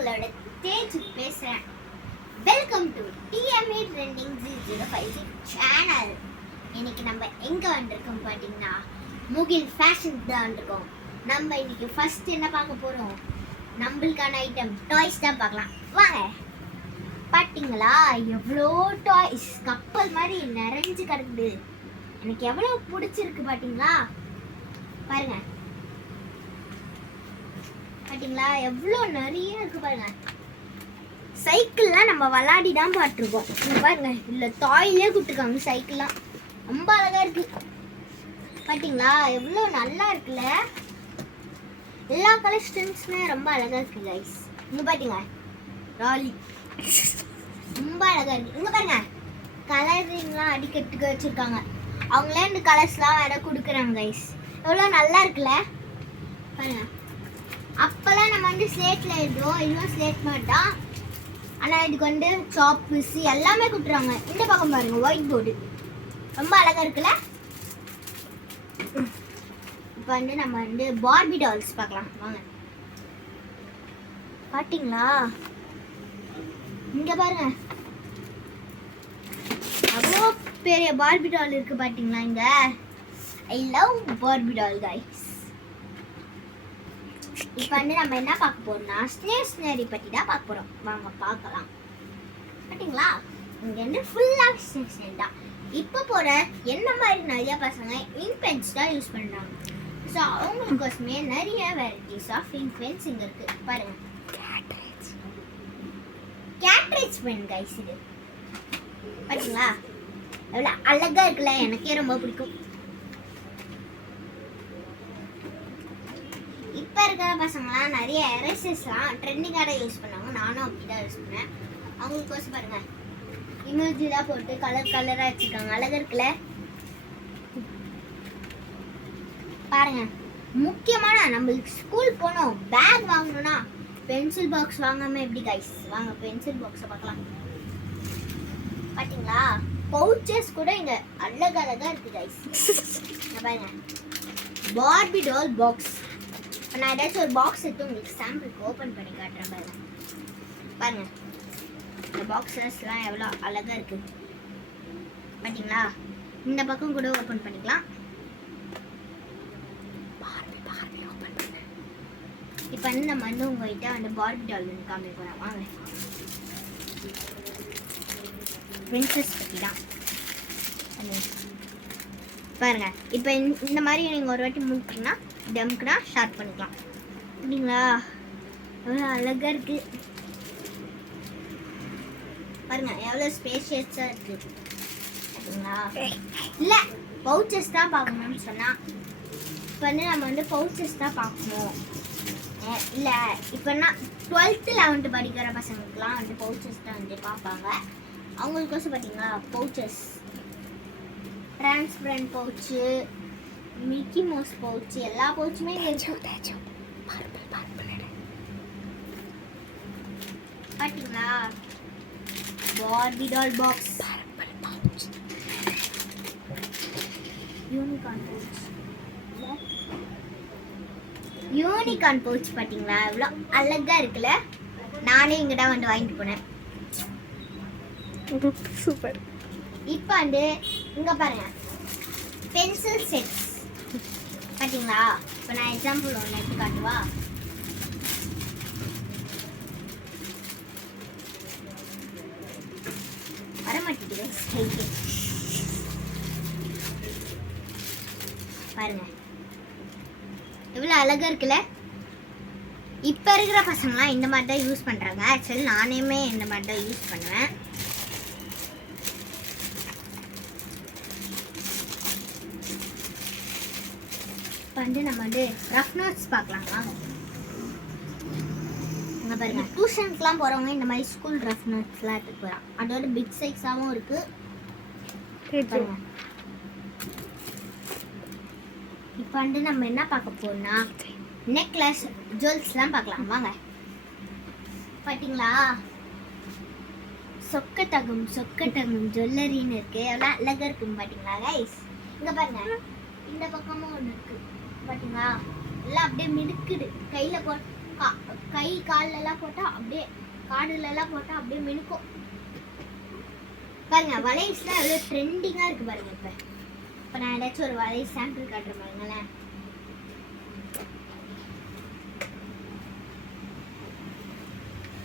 உங்களோட தேஜ் பேசுறேன். Welcome to DMA trending 0056 channel. இன்னைக்கு நம்ம எங்க வந்திருக்கோம் பாத்தீங்கன்னா முகில் ஃபேஷன் தான் வந்திருக்கோம். நம்ம இன்னைக்கு ஃபர்ஸ்ட் என்ன பார்க்க போறோம், நம்மளுக்கான ஐட்டம் டாய்ஸ் தான் பார்க்கலாம். வாங்க. பாத்தீங்களா எவ்வளோ டாய்ஸ் கப்பல் மாதிரி நிறைஞ்சு கிடக்குது. எனக்கு எவ்வளோ பிடிச்சிருக்கு பாத்தீங்களா, பாருங்க. பாத்தீங்களா எவ்வளோ நிறைய இருக்கு பாருங்க. சைக்கிள்லாம் நம்ம விளாடி தான் பார்த்துருக்கோம். பாருங்க இல்லை டாய்லே கொடுத்துருக்காங்க. சைக்கிள்லாம் ரொம்ப அழகா இருக்கு. பாத்தீங்களா எவ்வளோ நல்லா இருக்குல்ல. எல்லா கலெக்ஷன்ஸுமே ரொம்ப அழகா இருக்கு கைஸ். இங்க பாத்தீங்க ராலி ரொம்ப அழகா இருக்கு. இங்க பாருங்க கலரிங்லாம் அடிக்கட்டுக்கு வச்சிருக்காங்க. அவங்களே இந்த கலர்ஸ்லாம் வேற கொடுக்குறாங்க கைஸ். எவ்வளோ நல்லா இருக்குல்ல பாருங்க. அப்போல்லாம் நம்ம வந்து ஸ்லேட்டில் எழுதுவோம், இன்னும் ஸ்லேட் மாட்டான். ஆனால் இதுக்கு வந்து சாப்ஸ் எல்லாமே கொடுத்துறாங்க. இந்த பக்கம் பாருங்க ஒயிட் போர்டு ரொம்ப அழகாக இருக்குல்ல. இப்போ வந்து நம்ம வந்து பார்பி டால்ஸ் பார்க்கலாம் வாங்க. பார்த்தீங்களா இங்கே பாருங்க அவ்வளோ பெரிய பார்பி டால் இருக்கு. பார்த்தீங்களா இங்க I love Barbie doll guys. இப்போ வந்து நம்ம என்ன பார்க்க போறோம்னா ஸ்டேஷனரி பற்றி தான் பார்க்க போகிறோம். வாங்க பார்க்கலாம். பார்த்தீங்களா இங்கே வந்து ஃபுல்லாக ஸ்டேஷனரி தான். இப்போ போகிற என்ன மாதிரி நிறைய பசங்க இங்க் பென்ஸ் தான் யூஸ் பண்ணுறாங்க. ஸோ அவங்களுக்கோசமே நிறைய வெரைட்டிஸ் ஆஃப் இங்க் பென்ஸ் இங்கே இருக்குது. பாருங்க கேட்ரேஜ் பென் கைஸ். இது பார்த்தீங்களா எவ்வளோ அழகாக இருக்குல்ல, எனக்கே ரொம்ப பிடிக்கும். இப்போ இருக்கிற பசங்களாம் நிறைய எரேசர்ஸ்லாம் ட்ரெண்டிங்காக யூஸ் பண்ணுவாங்க. நானும் அப்படி தான் யூஸ் பண்ணேன். அவங்களுக்கோசம் பாருங்க இமேஜிலாம் போட்டு கலர் கலராக வச்சுருக்காங்க. அழகாக இருக்குல்ல பாருங்க. முக்கியமான நம்மளுக்கு ஸ்கூல் போனோம் பேக் வாங்கணும்னா பென்சில் பாக்ஸ் வாங்காம எப்படி கைஸ். வாங்க பென்சில் பாக்ஸை பார்க்கலாம். பார்த்தீங்களா பவுச்சஸ் கூட இங்கே அழகழகாக இருக்குது கைஸ். பாருங்க பார்பி டால் பாக்ஸ். இப்போ நான் ஏதாச்சும் ஒரு பாக்ஸ் எடுத்து உங்களுக்கு சாம்பிளுக்கு ஓப்பன் பண்ணி காட்டுறேன் பாருங்க. பாருங்க இந்த பாக்ஸஸ்லாம் எவ்வளோ அழகாக இருக்குது பார்த்தீங்களா. இந்த பக்கம் கூட ஓப்பன் பண்ணிக்கலாம். இப்போ வந்து நம்ம வந்து உங்கள்கிட்ட அந்த பார்பி டால் வந்து காமிக்க போகிறோம். வாங்க பிரின்சஸ் பற்றி தான் பாருங்க. இப்போ இந்த மாதிரி நீங்கள் ஒரு வாட்டி முக்கினா டம்க்குனா ஷார்ட் பண்ணிக்கலாம். அப்படிங்களா எவ்வளோ அழகாக இருக்குது பாருங்க. எவ்வளோ ஸ்பேஷியஸாக இருக்குது அப்படிங்களா. இல்லை பவுச்சஸ் தான் பார்க்கணும்னு சொன்னால் இப்போ வந்து நம்ம வந்து பவுச்சஸ் தான் பார்க்கணும். இல்லை இப்போனா 12th 11th படிக்கிற பசங்களுக்குலாம் வந்து பவுச்சஸ் தான் வந்து பார்ப்பாங்க. அவங்களுக்கோசம் பார்த்தீங்களா pouches transparent pouch, Mickey Mouse pouch, எல்லா பவுச்சுமே இருக்கு. பார்த்தீங்களா Barbie doll box, unicorn pouch. Unicorn pouch பார்த்தீங்களா எவ்வளோ அழகா இருக்குல்ல. நானே இங்கடா வந்து வாங்கிட்டு போனேன். சூப்பர். இப்போ வந்து இங்கே பாருங்க பென்சில் செட்ஸ் பார்த்தீங்களா. இப்போ நான் எக்ஸாம்பிள் ஒன்று எடுத்து காட்டுவா. வரமாட்டேங்குது சைக்கிள் பாருங்க எவ்வளோ அழகா இருக்குல்ல. இப்போ இருக்கிற பசங்களாம் இந்த மாதிரி தான் யூஸ் பண்ணுறாங்க. ஆக்சுவலி நானேமே இந்த மாதிரி தான் யூஸ் பண்ணுவேன். வந்து நம்ம வந்து ரஃப் நோட்ஸ் பார்க்கலாம் வாங்க. இங்கே பாருங்க டியூஷனுக்குலாம் போகிறவங்க இந்த மாதிரி ஸ்கூல் ரஃப் நோட்ஸ்லாம் எடுத்துட்டு போகிறாங்க. அதோட பிக் சைஸாகவும் இருக்குது பாருங்க. இப்போ வந்து நம்ம என்ன பார்க்க போறோம்னா நெக்லஸ் ஜுவல்ஸ்லாம் பார்க்கலாம் வாங்க. பார்த்தீங்களா சொக்கத்தகம் ஜுவல்லரின்னு இருக்குது. எவ்வளோ அழகாக இருக்குன்னு பார்த்தீங்களா கைஸ். இங்கே பாருங்க இந்த பக்கமும் ஒன்று இருக்குது பார்த்தீங்களா. எல்லாம் அப்படியே மிடுக்குது. கையில் கை கால்லெல்லாம் போட்டால் அப்படியே காடுலலாம் போட்டால் அப்படியே மினுக்கும். பாருங்க வளையல்ஸ்லாம் எவ்வளோ ட்ரெண்டிங்காக இருக்குது பாருங்க. இப்போ நான் ஏதாச்சும் ஒரு வளையல் சாம்பிள் காட்டுறேன் பாருங்களேன்.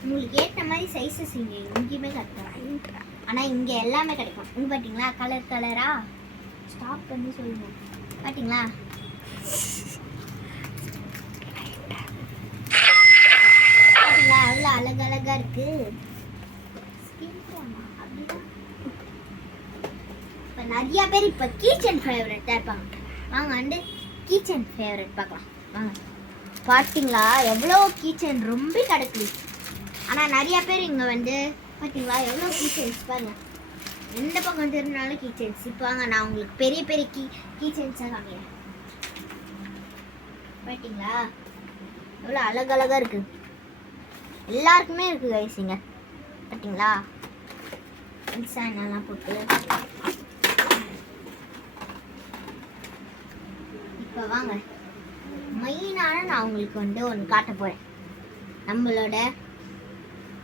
உங்களுக்கு ஏற்ற மாதிரி சைஸஸ் இங்கே எங்கேயுமே கிடைக்கும். ஆனால் இங்கே எல்லாமே கிடைக்கும். இங்கே பார்த்தீங்களா கலர் கலரா ஸ்டாப் பண்ணி சொல்லுங்க. பார்த்தீங்களா பார்த்தீங்களா எவ்வளோ அழகழகாக இருக்கு. இப்போ நிறைய பேர் இப்போ கீச்சன் ஃபேவரட் தான் இருப்பாங்க. வாங்க வந்து கீச்சன் ஃபேவரட் பார்க்கலாம் வாங்க. பார்த்தீங்களா எவ்வளோ கீச்சன் ரொம்ப கிடக்குது. ஆனால் நிறைய பேர் இங்கே வந்து பார்த்தீங்களா எவ்வளோ கீச்சன்ஸ் பாருங்க. எந்த பக்கம் திரும்பினாலும் கீச்சன்ஸ். இப்போ வாங்க நான் உங்களுக்கு பெரிய பெரிய கீச்சன்ஸாக காமிக்கிறேன். பார்த்தீங்களா எவ்வளோ அழகழகாக இருக்குது. எல்லாருக்குமே இருக்குது கைஸ் இங்கே. பார்த்தீங்களா டிசைனெல்லாம் போட்டு. இப்போ வாங்க மெயினான நான் உங்களுக்கு வந்து ஒன்று காட்ட போகிறேன். நம்மளோட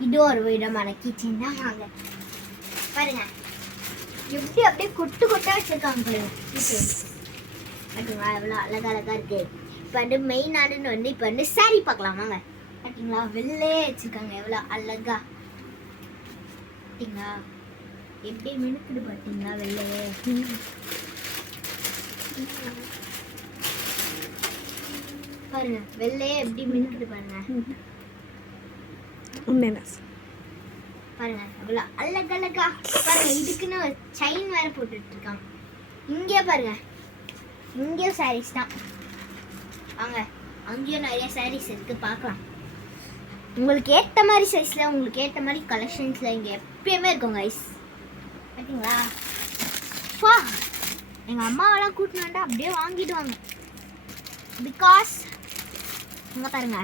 இது ஒரு விதமான கிச்சன் தான். வாங்க பாருங்க எப்படி அப்படியே கொட்டு கொட்டாக வச்சுருக்காங்க பாருங்க கிச்சன். பார்த்தீங்களா எவ்வளோ அழகழகாக இருக்குது. இப்போ வந்து மெயினானு வந்து இப்போ வந்து சாரி பார்க்கலாம் வாங்க. பார்த்தீங்களா வெள்ளையே வச்சுருக்காங்க எவ்வளோ அழகா. பார்த்தீங்களா எப்படி மினுக்குது பார்த்தீங்களா வெள்ளையே. பாருங்க வெள்ளையே எப்படி மினுக்குது பாருங்க. பாருங்க எவ்வளோ அழகழகா. பாருங்க இதுக்குன்னு ஒரு செயின் வேற போட்டுட்டு இருக்காங்க. இங்கே பாருங்க இங்கேயும் சாரீஸ் தான். வாங்க அங்கேயும் நிறைய சாரீஸ் இருக்கு பார்க்கலாம். உங்களுக்கு ஏற்ற மாதிரி சைஸில் உங்களுக்கு ஏற்ற மாதிரி கலெக்ஷன்ஸில் இங்கே எப்பயுமே இருக்கும் கைஸ். பார்த்தீங்களா வா எங்கள் அம்மாவெல்லாம் கூட்டினாண்டா அப்படியே வாங்கிடுவாங்க. பிகாஸ் இங்கே பாருங்க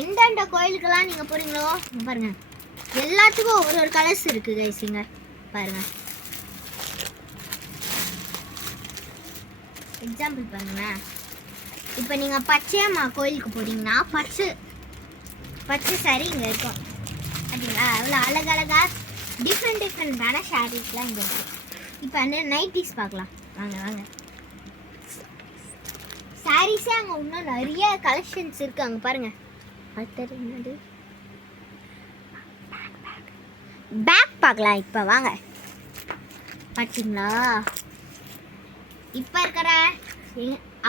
எந்தெந்த கோயிலுக்கெல்லாம் நீங்கள் போகிறீங்களோ இங்கே பாருங்க எல்லாத்துக்கும் ஒரு ஒரு கலர்ஸ் இருக்குது கைஸ். இங்கே பாருங்க எக்ஸாம்பிள் பாருங்களேன். இப்போ நீங்கள் பச்சையம்மா கோயிலுக்கு போகிறீங்கன்னா பச்சை சாரி இங்கே இருக்கும். பார்த்தீங்களா அவ்வளோ அழகழகா டிஃப்ரெண்டான ஷாரீஸ்லாம் இங்கே இருக்குது. இப்போ வந்து நைட்டிஸ் பார்க்கலாம் வாங்க வாங்க. சாரீஸே அங்கே இன்னும் நிறைய கலெக்ஷன்ஸ் இருக்குது. அங்கே பாருங்கள் அடுத்தது என்னது பேக் பார்க்கலாம். இப்போ வாங்க பார்த்தீங்களா இப்போ இருக்கிற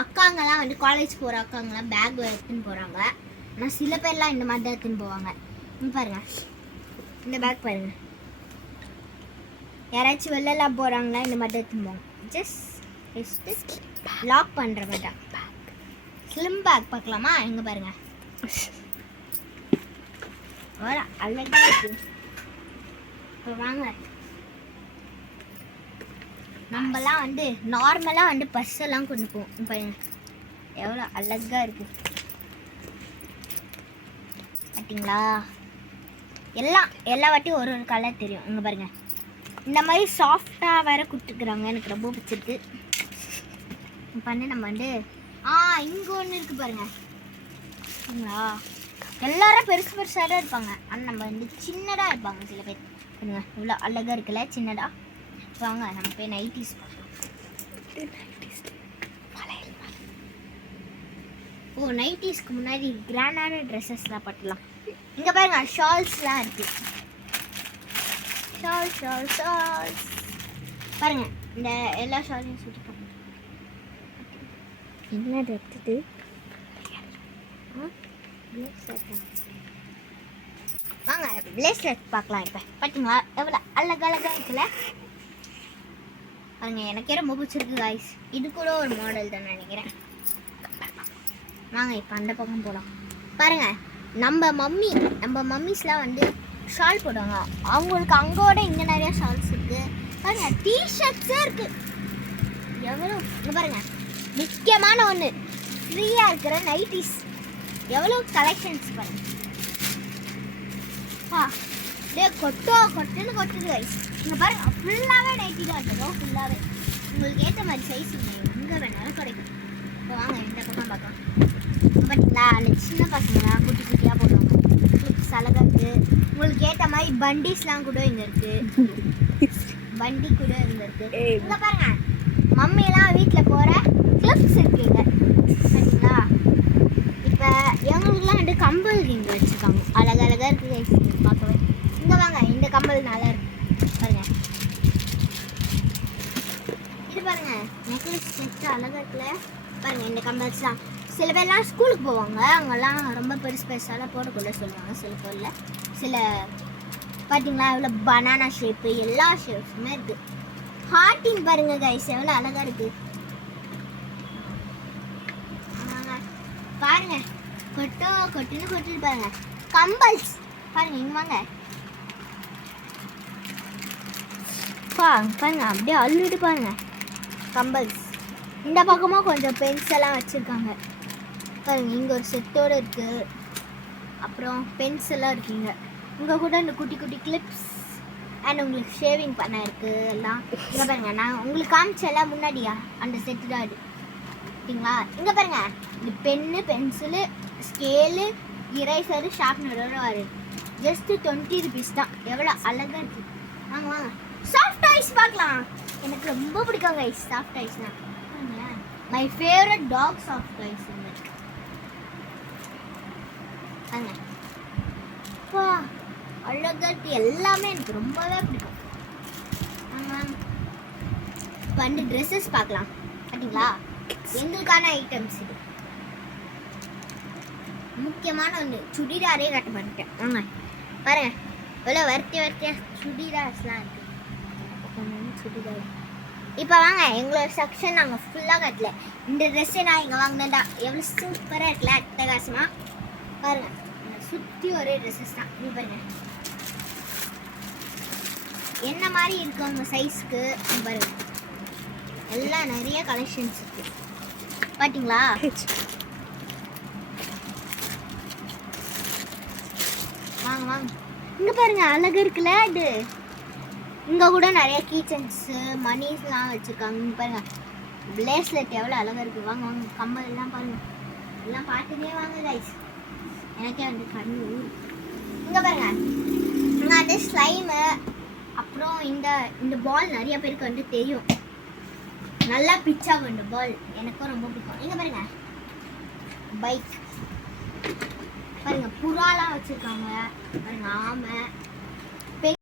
அக்காங்கெல்லாம் வந்து காலேஜ் போகிற அக்காங்கெல்லாம் பேக் எடுத்துன்னு போகிறாங்க. ஆனால் சில பேர்லாம் இந்த மாதிரி தான் எடுத்துன்னு போவாங்க. பாருங்க இந்த பேக் பாருங்க. யாராச்சும் வெளிலலாம் போகிறாங்களா இந்த மாதிரி தான் எடுத்துன்னு போவாங்க. ஜஸ்ட் லாக் பண்ணுற மாதிரி தான். ஸ்லிம் பேக் பார்க்கலாமா? எங்கே பாருங்க அழகாக இருக்கு. இப்போ வாங்க நம்மலாம் வந்து நார்மலாக வந்து பஸ்ஸெல்லாம் கொண்டு போவோம். பாருங்க எவ்வளோ அழகாக இருக்குது பார்த்தீங்களா. எல்லா வாட்டியும் ஒரு கலர் தெரியும். இங்கே பாருங்கள் இந்த மாதிரி சாஃப்டாக வேறு கொடுத்துருக்குறாங்க. எனக்கு ரொம்ப பிடிச்சிருக்கு. பண்ணி நம்ம வந்து இங்கே ஒன்று இருக்குது பாருங்கள். சரிங்களா எல்லாரும் பெருசு பெருசாக தான் இருப்பாங்க. ஆனால் நம்ம வந்து சின்னதாக இருப்பாங்க சில பேர். பாருங்க இவ்வளோ அழகாக இருக்குல்ல சின்னதாக. வாங்க நம்ம போய் நைட்டிஸ் பார்க்கலாம். நைட்டிஸ்க்கு முன்னாடி கிராண்டான ட்ரெஸ்ஸஸ்லாம் பட்டலாம். இங்கே பாருங்க ஷால்ஸ்லாம் இருக்குது. ஷால்ஸ் பாருங்க இந்த எல்லா ஷாலையும் சுற்றி பாருங்க. என்ன எடுத்துட்டு வாங்க பிளேஸ்லெட் பார்க்கலாம். இப்போ பார்த்தீங்களா எவ்வளோ அழகழகாக இருக்குல்ல பாருங்க. எனக்கே ரொம்ப பிடிச்சிருக்கு காய்ஸ். இது கூட ஒரு மாடல் தான் நினைக்கிறேன். வாங்க இப்போ அந்த பக்கம் போகலாம். பாருங்க நம்ம மம்மிஸ்லாம் வந்து ஷால் போடுவாங்க. அவங்களுக்கு அங்கோட இங்கே நிறையா ஷால்ஸ் இருக்குது. பாருங்க டிஷர்ட்ஸே இருக்குது எவ்வளோ. இங்கே பாருங்க முக்கியமான ஒன்று ஃப்ரீயாக இருக்கிற நைட்டிஸ் எவ்வளோ கலெக்ஷன்ஸ் பாருங்க. கொட்டுன்னு கொட்டுது கைஸ். இங்கே பாருங்க ஃபுல்லாகவே நைட்டி தான் இருக்கும். ஃபுல்லாகவே உங்களுக்கு ஏற்ற மாதிரி சைஸ் எங்கே வேணாலும் கிடைக்கும். இப்போ வாங்க இந்த பக்கம் பார்க்கலாம். பார்த்தீங்களா அந்த சின்ன பசங்களாம் குட்டி மாதிரி பண்டிஸ்லாம் கூட இங்க இருக்கு. வண்டி கூட இங்க இருக்கு. இங்க பாருங்க, மம்மி எல்லாம் வீட்ல போற கிளிப்ஸ் இருக்குங்க. சரிங்களா? இப்ப எங்களுக்குலாம் வந்து கம்பல் இங்க வச்சிருக்காங்க. அழகழகா இருக்கு guys, பார்க்கவே. இங்க வாங்க, இந்த கம்பல் நல்லா இருக்கு பாருங்க. இது பாருங்க, நெக்லஸ் செட் அழகா இருக்குல்ல. பாருங்க இந்த கம்பல்ஸ்லாம் சில பேர்லாம் ஸ்கூலுக்கு போவாங்க, அங்கெல்லாம் ரொம்ப பெருசு பெருசாலாம் போடக்கூட சொல்லுவாங்க சில பேரில். சில பார்த்தீங்களா எவ்வளோ பனானா ஷேப்பு, எல்லா ஷேப்ஸுமே இருக்கு. ஹார்ட்டின் பாருங்க கைஸ், எவ்வளோ அழகா இருக்கு பாருங்க. கொட்டுன்னு கொட்டிட்டு பாருங்க. கம்பல்ஸ் பாருங்க, இங்க வாங்க பாருங்க, அப்படியே அள்ளிட்டு பாருங்க கம்பல்ஸ். இந்த பக்கமாக கொஞ்சம் பென்சிலாம் வச்சுருக்காங்க பாருங்க. இங்கே ஒரு செட்டோடு இருக்குது, அப்புறம் பென்சிலாக இருக்குங்க. இங்கே கூட இந்த குட்டி குட்டி கிளிப்ஸ் அண்ட் உங்களுக்கு ஷேவிங் பண்ண இருக்குது எல்லாம். இங்கே பாருங்க, நான் உங்களுக்கு காமிச்செல்லாம் முன்னாடியா அந்த செட்டு தான் இது ஓகேங்களா. இங்கே பாருங்க, இந்த பென்னு, பென்சிலு, ஸ்கேலு, இரேசரு, ஷார்ப்னரோட வருது. ஜஸ்ட்டு 20 rupees தான். எவ்வளோ அழகாக இருக்குது. வாங்க வாங்க, சாஃப்ட் டாய்ஸ் பார்க்கலாம். எனக்கு ரொம்ப பிடிக்கும் கைஸ் சாஃப்ட் டாய்ஸ்னால். My favourite dog soft toys. வா அழகா எல்லாமே எனக்கு ரொம்பவே பிடிக்கும். இப்போ வந்து ட்ரெஸ்ஸஸ் பார்க்கலாம். பார்த்தீங்களா, எங்களுக்கான ஐட்டம்ஸ் இது. முக்கியமான ஒன்று, சுடிதாரே கட்ட மாட்டேன். வாங்க பாருங்க, எவ்வளோ வரிசையாக சுடிதார்ஸ்லாம் இருக்கு. சுடிதார் இப்போ வாங்க, எங்களோட செக்ஷன் நாங்கள் ஃபுல்லாக கட்டல. இந்த ட்ரெஸ்ஸை நான் இங்கே வாங்கினேன்டா, எவ்வளோ சூப்பராக இருக்குல்ல, அட்டகாசமாக. பாருங்கள், சுற்றி ஒரே ட்ரெஸ்ஸஸ் தான். நீ பாருங்க என்ன மாதிரி இருக்கு உங்க சைஸ்க்கு. பாருங்க, எல்லாம் நிறைய கலெக்ஷன்ஸ் இருக்கு பார்த்தீங்களா. வாங்க வாங்க, இங்கே பாருங்க அழகு இருக்குல்ல இது. இங்கே கூட நிறைய கீச்சன்ஸு, மணிஸ்லாம் வச்சுருக்காங்க. இங்கே பாருங்க, பிளேஸ்லெட் எவ்வளோ அழகாக இருக்குது. வாங்க வாங்க, கம்மல் எல்லாம் பாருங்கள், எல்லாம் பார்த்துட்டே வாங்க கைஸ். எனக்கே வந்து கண்ணு. இங்கே பாருங்க, இங்கே வந்து ஸ்லைமு, அப்புறம் இந்த பால் நிறைய பேருக்கு வந்து தெரியும், நல்லா பிச்சாகும் இந்த பால். எனக்கும் ரொம்ப பிடிக்கும். இங்கே பாருங்க, பைக் பாருங்க, புறாலாம் வச்சுருக்காங்க பாருங்க, ஆமை.